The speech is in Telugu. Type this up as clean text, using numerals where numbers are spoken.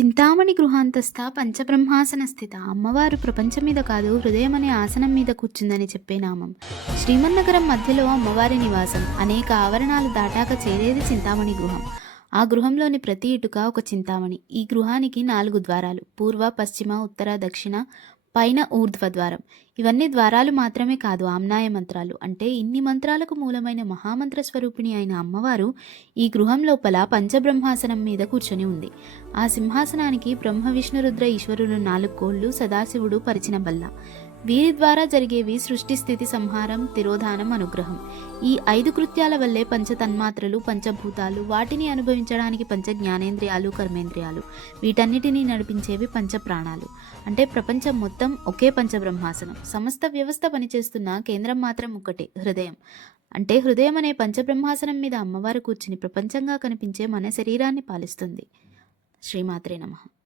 చింతామణి గృహాంతస్థ పంచబ్రహ్మాసన స్థిత అమ్మవారు ప్రపంచం మీద కాదు హృదయం అనే ఆసనం మీద కూర్చుందని చెప్పే నామం. శ్రీమన్నగరం మధ్యలో అమ్మవారి నివాసం. అనేక ఆవరణాలు దాటాక చేరేది చింతామణి గృహం. ఆ గృహంలోని ప్రతి ఇటుక ఒక చింతామణి. ఈ గృహానికి 4 ద్వారాలు: పూర్వ, పశ్చిమ, ఉత్తర, దక్షిణ, పైన ఊర్ధ్వ ద్వారం. ఇవన్నీ ద్వారాలు మాత్రమే కాదు, ఆమ్నాయ మంత్రాలు. అంటే ఇన్ని మంత్రాలకు మూలమైన మహామంత్ర స్వరూపిణి అయిన అమ్మవారు ఈ గృహం లోపల పంచబ్రహ్మాసనం మీద కూర్చొని ఉంది. ఆ సింహాసనానికి బ్రహ్మ, విష్ణు, రుద్ర, ఈశ్వరులు 4 కోళ్లు, సదాశివుడు పరిచిన బల్ల. వీరి ద్వారా జరిగేవి సృష్టి, స్థితి, సంహారం, తిరోధానం, అనుగ్రహం. ఈ 5 కృత్యాల వల్లే పంచ తన్మాత్రలు, పంచభూతాలు, వాటిని అనుభవించడానికి పంచ జ్ఞానేంద్రియాలు, కర్మేంద్రియాలు, వీటన్నిటినీ నడిపించేవి పంచ ప్రాణాలు. అంటే ప్రపంచం మొత్తం ఒకే పంచబ్రహ్మాసనం. సమస్త వ్యవస్థ పనిచేస్తున్న కేంద్రం మాత్రం ఒక్కటే, హృదయం. అంటే హృదయం అనే పంచబ్రహ్మాసనం మీద అమ్మవారు కూర్చుని ప్రపంచంగా కనిపించే మన శరీరాన్ని పాలిస్తుంది. శ్రీమాత్రే నమః.